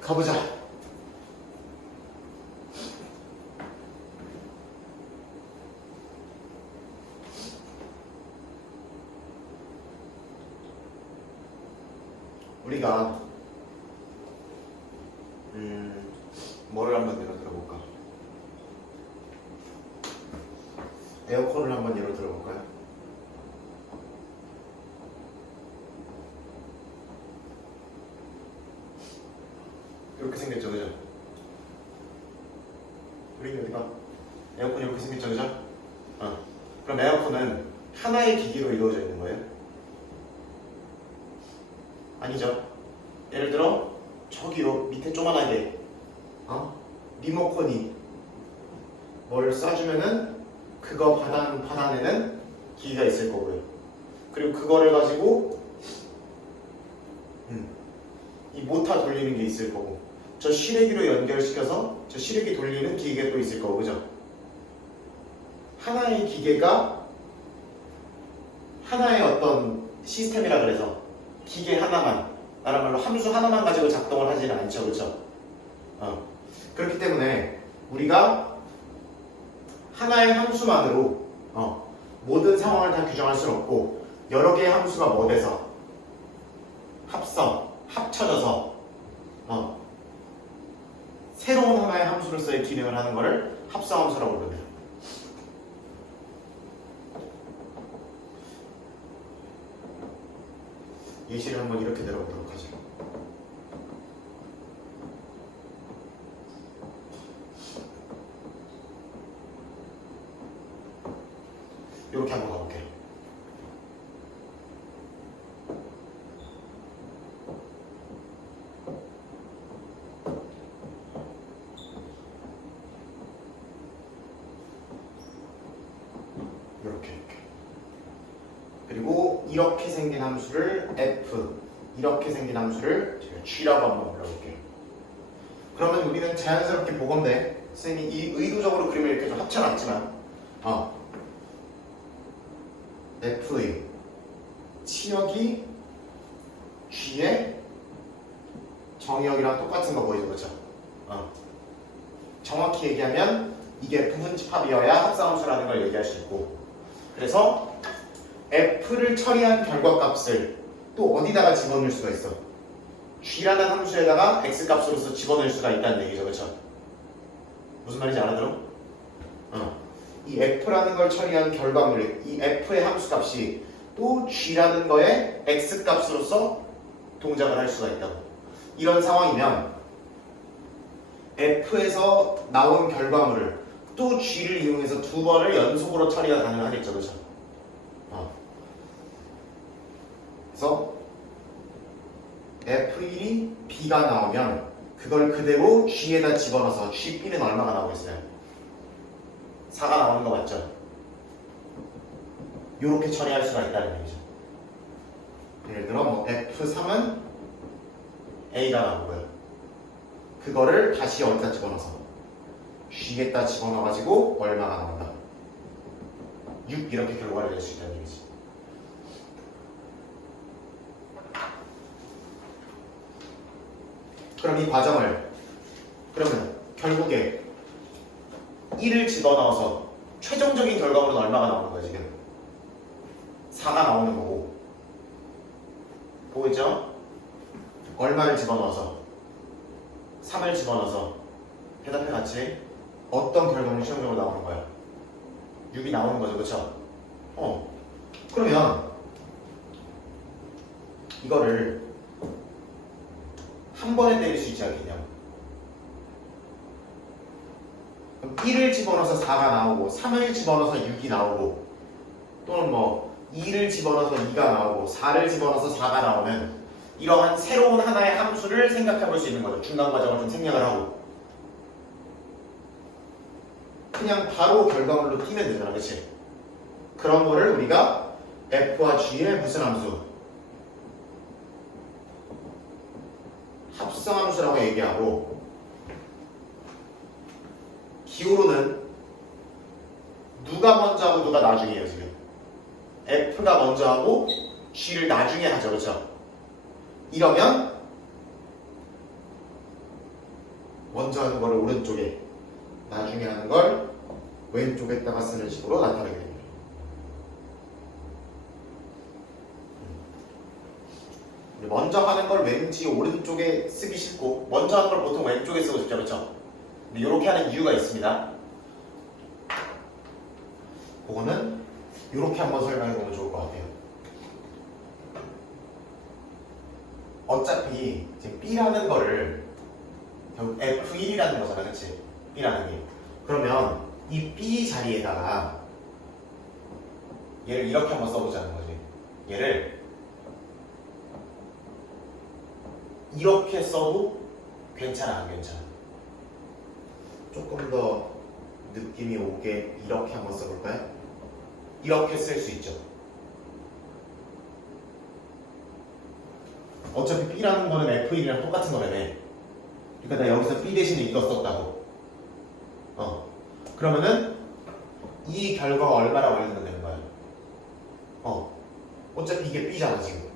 가보자. 우리가 뭐를 한번 예로 들어볼까? 에어컨을 한번 예로 들어볼까요? 이렇게 생겼죠, 그죠? 우리 어디가? 에어컨이 이렇게 생겼죠, 그죠? 그럼 에어컨은 하나의 기기로 이루어져 있는 거예요? 아니죠. 예를 들어 저기요 밑에 조만하게 리모컨이 뭐를 쏴주면은 그거 받아내는 기기가 있을 거고요. 그리고 그거를 가지고 이 모터 돌리는 게 있을 거고, 저 실외기로 연결시켜서 저 실외기 돌리는 기계가 또 있을 거고, 그죠? 하나의 기계가 하나의 어떤 시스템이라 그래서 기계 하나만, 다른 말로 함수 하나만 가지고 작동을 하지는 않죠, 그렇죠? 그렇기 때문에 우리가 하나의 함수만으로 모든 상황을 다 규정할 수는 없고, 여러 개의 함수가 뭐 돼서 합쳐져서 새로운 하나의 함수로서의 기능을 하는 것을 합성함수라고 부릅니다. 예시를 한번 이렇게 들어보도록 하죠. 이렇게 한번 가볼게요. 이렇게. 그리고 이렇게 생긴 함수를 F, 이렇게 생긴 함수를 제가 G라고 한번 불러볼게요. 그러면 우리는 자연스럽게 보건대 선생님이 이 의도적으로 그림을 이렇게 좀 합쳐놨지만 F의 치역이 G의 정의역이랑 똑같은 거 보이죠, 그렇죠? 정확히 얘기하면 이게 부분집합이어야 합성함수라는 걸 얘기할 수 있고, 그래서 F를 처리한 결과값을 또 어디다가 집어넣을 수가 있어? G라는 함수에다가 X값으로서 집어넣을 수가 있다는 얘기죠, 그렇죠? 무슨 말인지 알아들어? 이 F라는 걸 처리한 결과물, 이 F의 함수값이 또 G라는 거에 X값으로서 동작을 할 수가 있다고. 이런 상황이면 F에서 나온 결과물을 또 G를 이용해서 두 번을 연속으로 처리가 가능하겠죠, 그렇죠? 그래서 F1이 B가 나오면 그걸 그대로 G에다 집어넣어서 GB는 얼마가 나오겠어요? 4가 나오는 거 맞죠? 이렇게 처리할 수가 있다는 얘기죠. 예를 들어 뭐 F3은 A가 나오고요. 그거를 다시 어디다 집어넣어서 G에다 집어넣어가지고 얼마가 나온다? 6 이렇게 결과를 낼 수 있다는 얘기지. 그럼 이 과정을 그러면 결국에 1을 집어넣어서 최종적인 결과물은 얼마가 나오는 거야 지금? 4가 나오는 거고, 보이죠? 얼마를 집어넣어서 3을 집어넣어서 대답해 같이 어떤 결과물이 최종적으로 나오는 거야? 6이 나오는 거죠, 그렇죠? 그러면 이거를 한 번에 때릴 수 있지 않겠냐? 1을 집어넣어서 4가 나오고, 3을 집어넣어서 6이 나오고, 또는 뭐 2를 집어넣어서 2가 나오고, 4를 집어넣어서 4가 나오면 이러한 새로운 하나의 함수를 생각해 볼 수 있는 거죠. 중간 과정을 좀 생략을 하고 그냥 바로 결과물로 띄면 되잖아, 그치? 그런 거를 우리가 F와 G의 무슨 함수? 합성함수라고 얘기하고, 기호로는 누가 먼저 하고 누가 나중이에요 지금? F가 먼저 하고 G를 나중에 하죠, 그렇죠? 이러면 먼저 하는 걸 오른쪽에, 나중에 하는 걸 왼쪽에다가 쓰는 식으로 나타내게 됩니다. 먼저 하는 걸 왠지 오른쪽에 쓰기 싫고, 먼저 하는 걸 보통 왼쪽에 쓰고 싶죠, 그렇죠? 근데 이렇게 하는 이유가 있습니다. 그거는 이렇게 한번 설명해 보면 좋을 것 같아요. 어차피 지금 B라는 거를 결국 F1이라는 거잖아, 그치? B라는 게. 그러면 이 B 자리에다가 얘를 이렇게 한번 써보자는 거지. 얘를 이렇게 써도 괜찮아, 안 괜찮아? 조금 더 느낌이 오게 이렇게 한번 써볼까요? 이렇게 쓸 수 있죠. 어차피 B라는 거는 F1이랑 똑같은 거라네. 그러니까 나 여기서 B 대신에 이거 썼다고. 그러면은 이 결과가 얼마나 걸리면 되는 거야? 어차피 이게 B잖아 지금.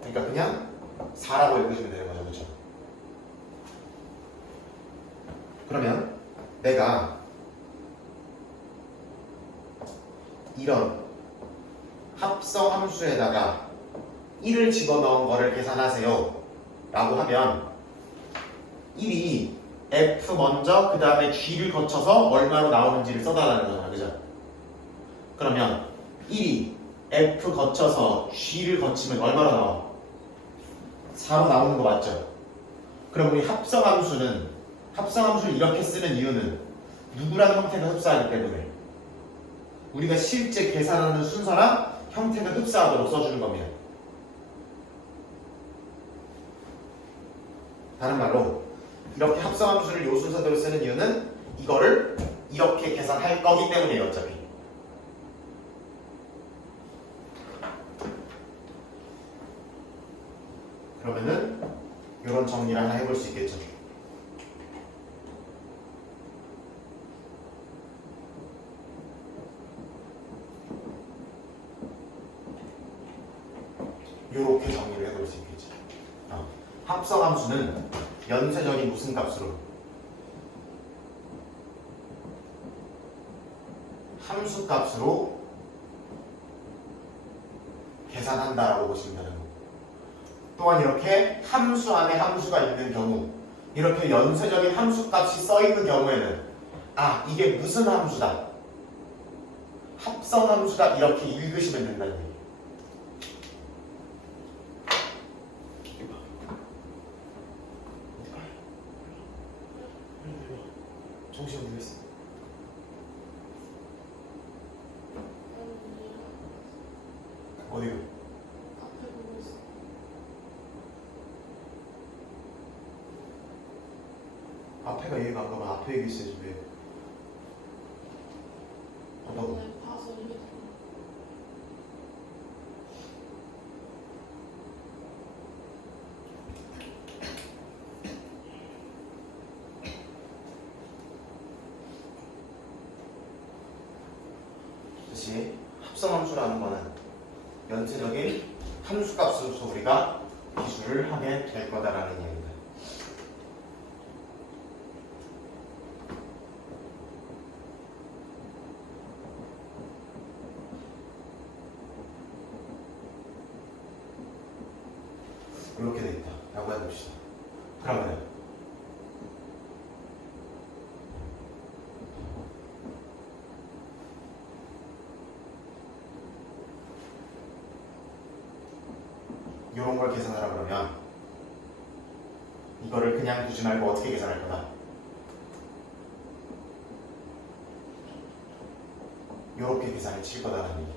그러니까 그냥 4라고 읽으시면 되는 거죠, 그렇죠? 그러면 내가 이런 합성 함수에다가 1을 집어넣은 거를 계산하세요 라고 하면 1이 F 먼저 그 다음에 G를 거쳐서 얼마로 나오는지를 써달라는 거잖아, 그죠? 그러면 1이 F 거쳐서 G를 거치면 얼마로 나와? 4로 나오는 거 맞죠? 그럼 우리 합성함수를 이렇게 쓰는 이유는 누구랑 형태가 흡사하기 때문에 우리가 실제 계산하는 순서랑 형태가 흡사하도록 써주는 겁니다. 다른 말로 이렇게 합성함수를 요 순서대로 쓰는 이유는 이거를 이렇게 계산할 거기 때문이에요, 어차피. 그러면은 이런 정리를 하나 해볼 수 있겠죠. 이렇게 정리를 해볼 수 있겠죠. 합성함수는 연쇄적인 무슨 값으로? 함수 값으로 계산한다라고 보시면 되는 거예요. 또한 이렇게 함수 안에 함수가 있는 경우, 이렇게 연쇄적인 함수 값이 써 있는 경우에는 이게 무슨 함수다, 합성 함수다, 이렇게 읽으시면 된다는 얘기예요. 정신 어디 있어? 어디로? 앞에 보고 있어. 앞에가 얘기가 안 가면 앞에 얘기 있어야지 왜? 어떤 거? 네, 봐서 이미 들어. 다시 합성함수라는 거는 연쇄적인 함수값으로서 우리가 기술을 하게 될 거다라는 이야기입니다. 이렇게 돼 있다 라고 해봅시다. 그러면 이런 걸 계산하라 그러면 이거를 그냥 두지 말고 어떻게 계산할 거다? 이렇게 계산을 칠 거다라는 얘기.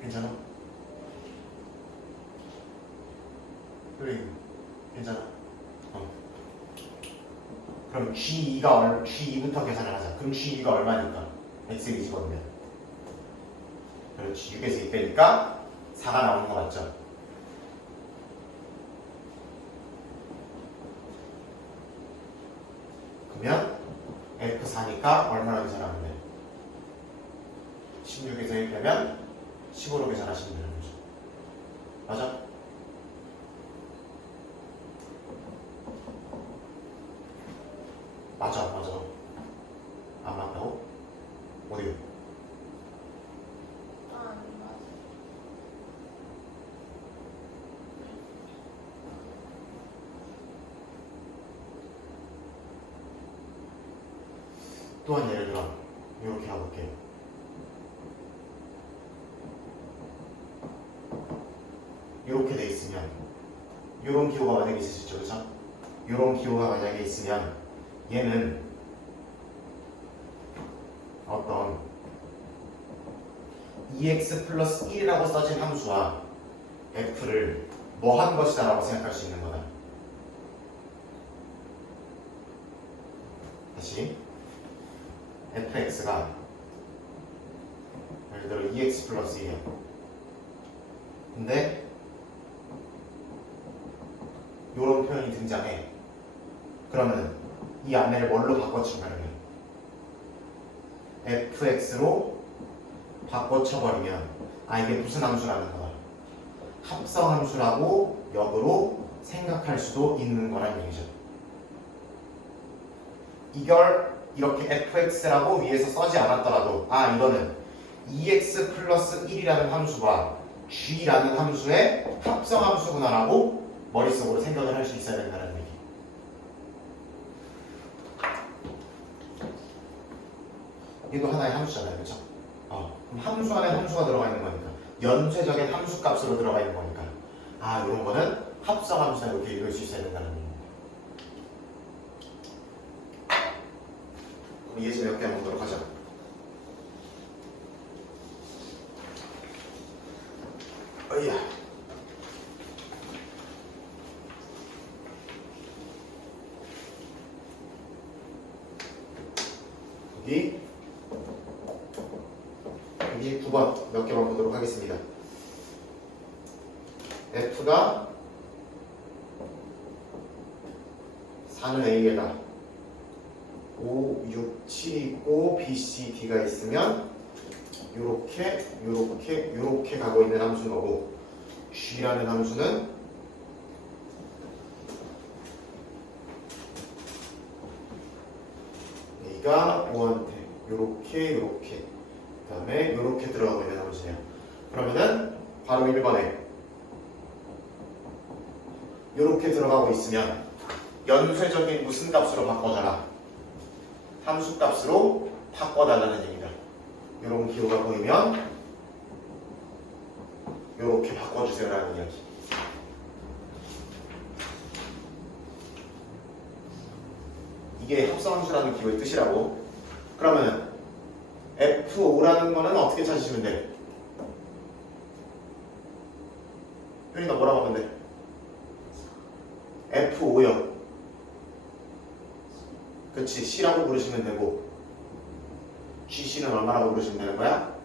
괜찮아? 그래, 괜찮아? 그럼 G2부터 계산을 하자. 그럼 G2가 얼마니까? X를 집어넣으면 그렇지, 6에서 2 빼니까 4가 나오는 거 맞죠? 그러면 F4니까 얼마나 계산하면 돼? 16에서 1 빼면 15로 계산하시면 되는 거죠. 맞아? 맞아. 안 맞다고? 어디요? 아, 맞아. 또한 예를 들어 이렇게 가볼게요. 이렇게 돼 있으면 이런 기호가 만약에 있으시죠, 그렇죠? 이런 기호가 만약에 있으면 얘는 어떤 EX 플러스 1이라고 써진 함수와 F를 뭐 한 것이다 라고 생각할 수 있는 거다. 다시 fx가 예를 들어 2x 플러스 1이야. 근데 이런 표현이 등장해. 그러면 이 안내를 뭘로 바꿔치우면 fx로 바꿔쳐버리면 이게 무슨 함수라는 거다. 합성함수라고 역으로 생각할 수도 있는 거란 얘기죠. 이걸 이렇게 fx라고 위에서 써지 않았더라도 이거는 2x 플러스 1이라는 함수와 g라는 함수의 합성함수구나라고 머릿속으로 생각을 할 수 있어야 된다는 얘기. 이도 하나의 함수잖아요, 그렇죠? 그럼 함수 안에 함수가 들어가 있는 거니까 연쇄적인 함수 값으로 들어가 있는 거니까 이런 거는 합성함수다 이렇게 읽을 수 있어야 된다는 얘기. 그럼 예시 몇 개 한번 보도록 하죠. 어이야. 여기 9번 몇 개만 보도록 하겠습니다. F가 4는 A에다 5, 6, 7 있고 B, C, D가 있으면 요렇게 가고 있는 함수인 거고 G라는 함수는 A가 5한테 요렇게 그 다음에 요렇게 들어가고 있는 함수예요. 그러면은 바로 1번에 요렇게 들어가고 있으면 연쇄적인 무슨 값으로 바꿔줘라? 함수 값으로 바꿔달라는 얘기다. 요런 기호가 보이면 요렇게 바꿔주세요라는 이야기. 이게 합성함수라는 기호의 뜻이라고. 그러면 F5라는 거는 어떻게 찾으시면 돼? 효린아 뭐라고 하면 돼? F5요. 그치, C라고 부르시면 되고 GC는 얼마라고 부르시면 되는 거야?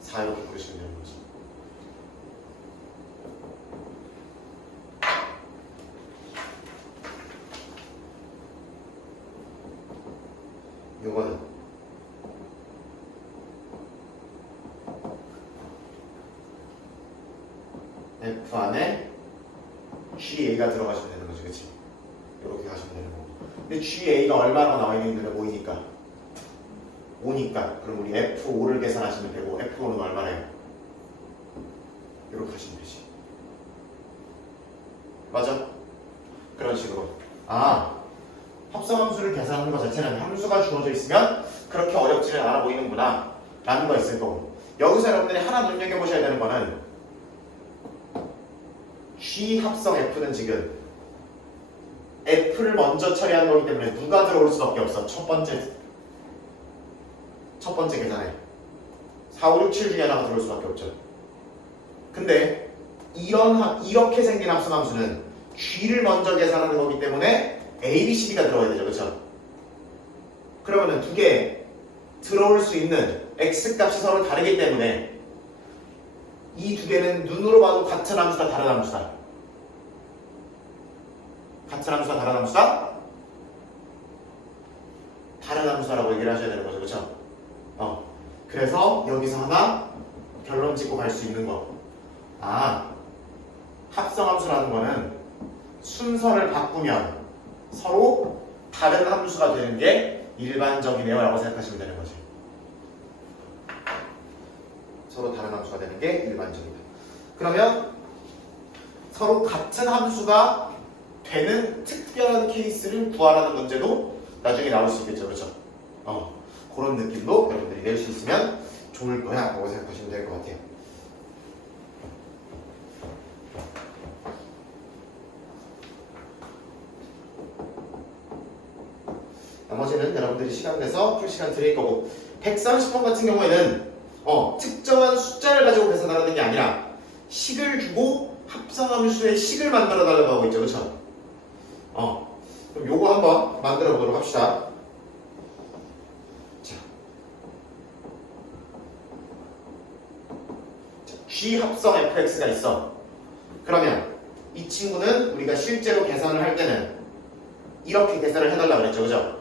4 이렇게 부르시면 되는 거지. 요거는 F 안에 GA가 들어가시면 되는 거지, 그치? 이렇게 가시면 되는 거고. 근데 GA가 얼마나 나와 있는 눈에 보이니까 5니까 그럼 우리 F5를 계산하시면 되고 F5는 얼마래요? 이렇게 하시면 되지. 맞아? 그런 식으로 합성함수를 계산하는 것 자체는 함수가 주어져 있으면 그렇게 어렵지는 않아 보이는구나 라는 거 있을 거고, 여기서 여러분들이 하나 눈여겨보셔야 되는 거는 G 합성 F는 지금 F를 먼저 처리한 거기 때문에 누가 들어올 수밖에 없어. 첫 번째 계산에 4, 5, 6, 7 중에 하나가 들어올 수밖에 없죠. 근데 이렇게 생긴 합성함수는 G를 먼저 계산하는 거기 때문에 A, B, C, D가 들어가야 되죠, 그렇죠? 그러면은 두 개 들어올 수 있는 X 값이 서로 다르기 때문에 이 두 개는 눈으로 봐도 같은 함수다, 다른 함수다? 같은 함수다, 다른 함수다? 다른 함수다라고 얘기를 하셔야 되는 거죠, 그렇죠? 그래서 여기서 하나 결론 짓고 갈 수 있는 거. 합성함수라는 거는 순서를 바꾸면 서로 다른 함수가 되는 게 일반적이네요 라고 생각하시면 되는 거지. 서로 다른 함수가 되는 게 일반적이다. 그러면 서로 같은 함수가 되는 특별한 케이스를 구하라는 문제도 나중에 나올 수 있겠죠. 그렇죠? 그런 느낌도 여러분들이 낼 수 있으면 좋을 거야 라고 생각하시면 될 것 같아요. 나머지는 여러분들이 시간 내서 풀 시간 드릴 거고 130번 같은 경우에는 특정한 숫자를 가지고 계산하는 게 아니라 식을 주고 합성함수의 식을 만들어 달라고 하고 있죠. 그렇죠? 그럼 요거 한번 만들어 보도록 합시다. 자, G 합성 fx가 있어. 그러면 이 친구는 우리가 실제로 계산을 할 때는 이렇게 계산을 해달라고 그랬죠. 그죠?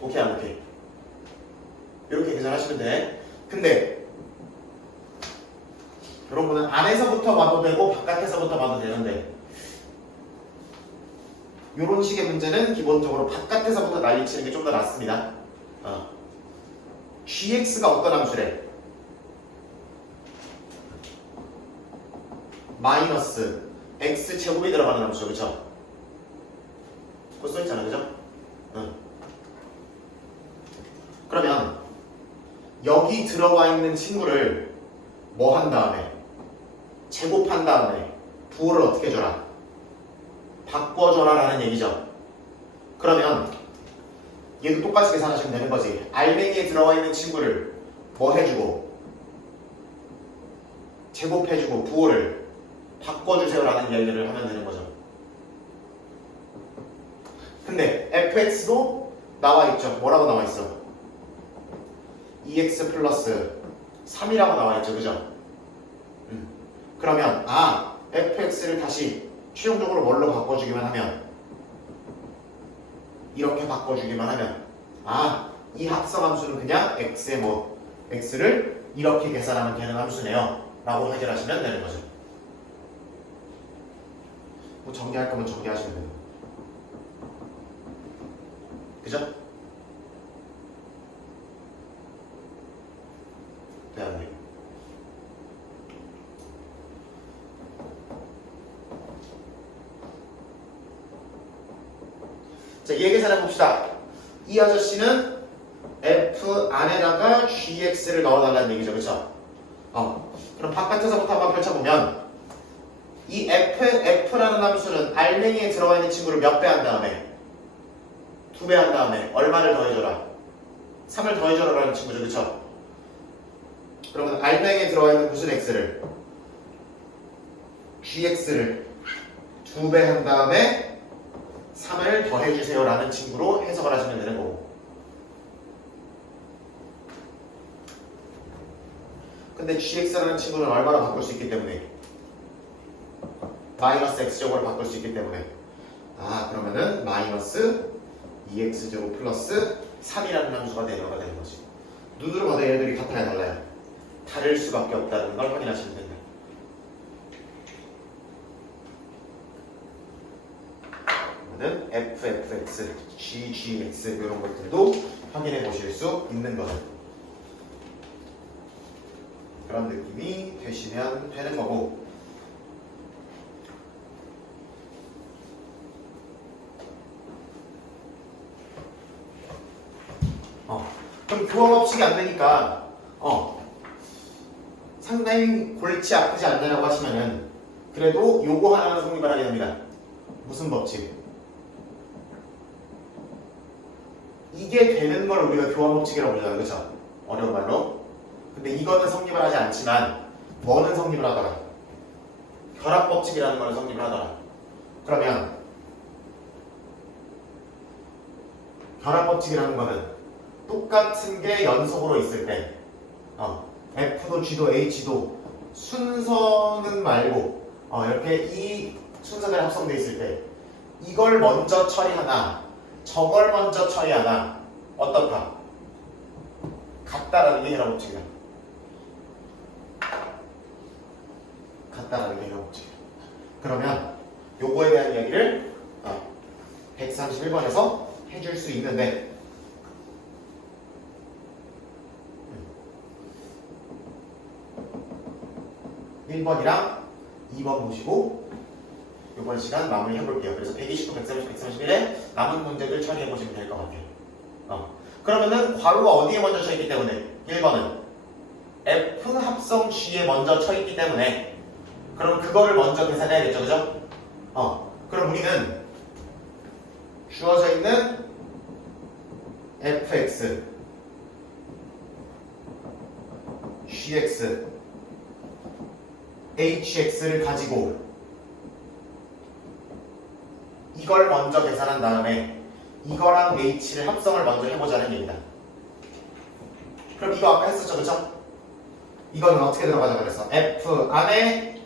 오케이 안 오케이? 이렇게 계산하시면 돼. 근데 이런 거는 안에서부터 봐도 되고 바깥에서부터 봐도 되는데 이런 식의 문제는 기본적으로 바깥에서부터 난리치는 게 좀 더 낫습니다. gx가 어떤 함수래? 마이너스 x제곱이 들어가는 함수죠. 그쵸? 그거 써있잖아. 그죠? 그러면 여기 들어와 있는 친구를 뭐 한 다음에 제곱한 다음에 부호를 어떻게 줘라? 바꿔줘라 라는 얘기죠. 그러면 얘도 똑같이 계산하시면 되는 거지. 알맹이에 들어와 있는 친구를 뭐 해주고 제곱해주고 부호를 바꿔주세요 라는 이야기를 하면 되는 거죠. 근데 fx도 나와 있죠. 뭐라고 나와 있어? 2x 플러스 3이라고 나와 있죠. 그죠? 그러면 fx를 다시 최종적으로 뭘로 바꿔주기만 하면 이렇게 바꿔주기만 하면 이 합성함수는 그냥 x의 x를 이렇게 계산하면 되는 함수네요 라고 해결하시면 되는 거죠. 뭐 전개할 거면 전개하시면 돼요. 그죠? 대한민국 자, 얘 계산해 봅시다. 이 아저씨는 f 안에다가 gx를 넣어달라는 얘기죠. 그쵸? 그럼 바깥에서부터 한번 펼쳐보면 이 f라는 함수는 알맹이에 들어가 있는 친구를 몇 배 한 다음에 2배 한 다음에 얼마를 더해줘라? 3을 더해줘라 라는 친구죠. 그쵸? 그러면 알맹이에 들어가 있는 무슨 x를 gx를 2배 한 다음에 3을 더해주세요 라는 친구로 해석을 하시면 되는 거고. 근데 gx라는 친구는 얼마나 바꿀 수 있기 때문에 마이너스 x제곱으로 바꿀 수 있기 때문에 그러면은 마이너스 2x제곱 플러스 3이라는 함수가 내려가 되는 거지. 눈으로 봐도 얘네들이 같아야 달라요. 다를 수밖에 없다는 걸 확인하시면 된다. 그러면 ffx, ggx 이런 것들도 확인해 보실 수 있는 거죠. 그런 느낌이 되시면 되는 거고. 그럼 교환 법칙이 안 되니까 상당히 골치 아프지 않냐고 하시면은 그래도 요거 하나는 성립을 하게 됩니다. 무슨 법칙? 이게 되는 걸 우리가 교환 법칙이라고 부르잖아요. 그쵸? 어려운 말로. 근데 이거는 성립을 하지 않지만 뭐는 성립을 하더라? 결합 법칙이라는 거는 성립을 하더라. 그러면 결합 법칙이라는 거는 똑같은 게 연속으로 있을 때 F도 G도 H도 순서는 말고 이렇게 이 순서대로 합성되어 있을 때 이걸 먼저 처리하나 저걸 먼저 처리하나 어떻다? 같다라는 게 결합 법칙이다. 같다라는 게 결합 법칙이다. 그러면 요거에 대한 이야기를 131번에서 해줄 수 있는데 1번이랑 2번 보시고 이번 시간 마무리 해볼게요. 그래서 129, 130, 131에 남은 문제들 처리해보시면 될 것 같아요. 그러면은 괄호가 어디에 먼저 쳐있기 때문에 1번은 F 합성 G에 먼저 쳐있기 때문에 그럼 그거를 먼저 계산해야겠죠, 그죠? 그럼 우리는 주어져 있는 fx, gx, hx를 가지고 이걸 먼저 계산한 다음에 이거랑 h를 합성을 먼저 해보자는 얘기다. 그럼 이거 아까 했었죠, 그쵸? 이거는 어떻게 들어가자 그랬어? f 안에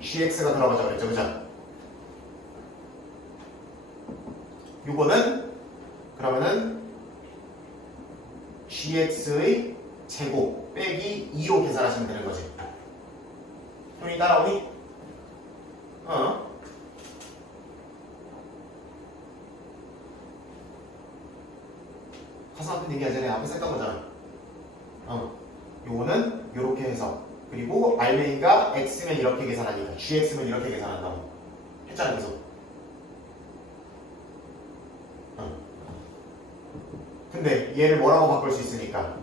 gx가 들어가자 그랬죠, 그죠? 요거는 그러면은 gx의 제곱 빼기 2로 계산하시면 되는 거지. 형이 따라오니? 가서 앞에 얘기하자. 내가 앞에 썼던 거잖아. 요거는 요렇게 해서 그리고 알맹이가 x면 이렇게 계산하니까 gx면 이렇게 계산한다고 했잖아, 계속. 근데 얘를 뭐라고 바꿀 수 있으니까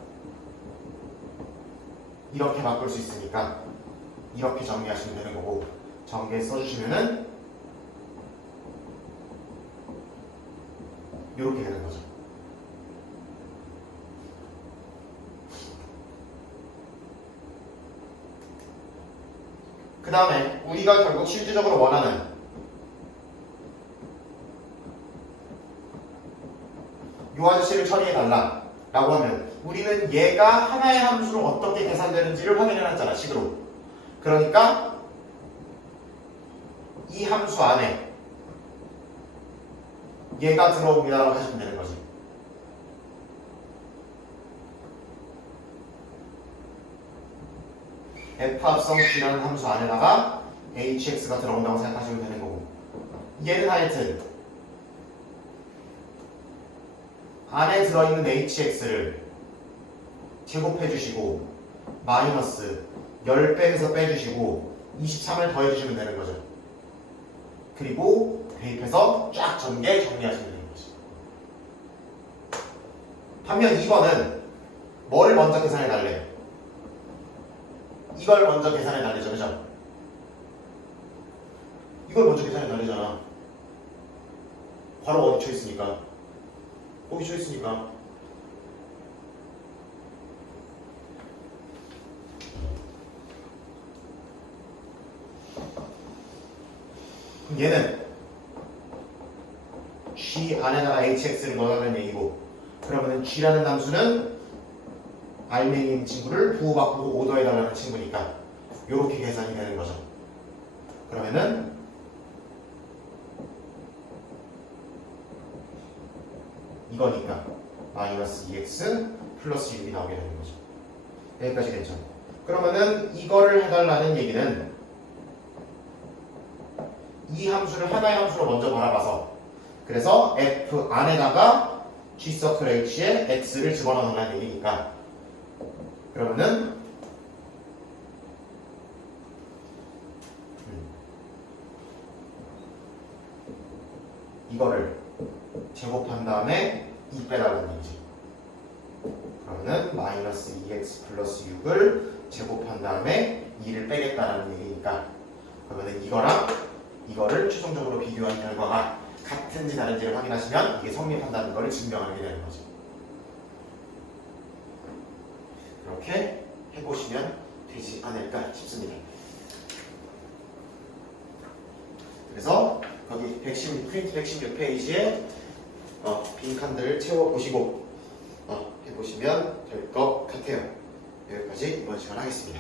이렇게 바꿀 수 있으니까 이렇게 정리하시면 되는 거고 정리해 써주시면은 이렇게 되는 거죠. 그 다음에 우리가 결국 실질적으로 원하는 요 아저씨를 처리해달라 라고 하면 우리는 얘가 하나의 함수로 어떻게 계산되는지를 확인해놨잖아, 식으로. 그러니까 이 함수 안에 얘가 들어옵니다 라고 하시면 되는 거지. f 합성 G라는 함수 안에다가 hx가 들어온다고 생각하시면 되는 거고 얘는 하여튼 안에 들어있는 hx를 제곱해 주시고 마이너스 10배 해서 빼주시고 23을 더해주시면 되는 거죠. 그리고 대입해서 쫙 전개 정리하시면 되는 거죠. 반면 2번은 뭐를 먼저 계산해 달래요? 이걸 먼저 계산해 달래죠, 그죠? 이걸 먼저 계산해 달래잖아. 바로 어디 쳐 있으니까. 거기 쳐 있으니까. 그럼 얘는 G 안에다가 hx를 넣어달라는 얘기고 그러면 G라는 함수는 알맹이인 친구를 부호 바꾸고 오더해달라는 친구니까 이렇게 계산이 되는 거죠. 그러면은 이거니까 마이너스 2x 플러스 6이 나오게 되는 거죠. 여기까지 괜찮고 그러면은 이거를 해달라는 얘기는 이 함수를 하나의 함수로 먼저 바라봐서 그래서 f 안에다가 g서클 h에 x를 집어넣는다는 얘기니까 그러면은 이거를 제곱한 다음에 2 빼달라는 얘기지. 그러면은 마이너스 2x 플러스 6을 제곱한 다음에 2를 빼겠다라는 얘기니까 그러면은 이거랑 이거를 최종적으로 비교한 결과가 같은지 다른지를 확인하시면 이게 성립한다는 것을 증명하게 되는 거죠. 이렇게 해보시면 되지 않을까 싶습니다. 그래서 거기 116, 프린트 116페이지에 빈 칸들을 채워보시고 해보시면 될 것 같아요. 여기까지 이번 시간 하겠습니다.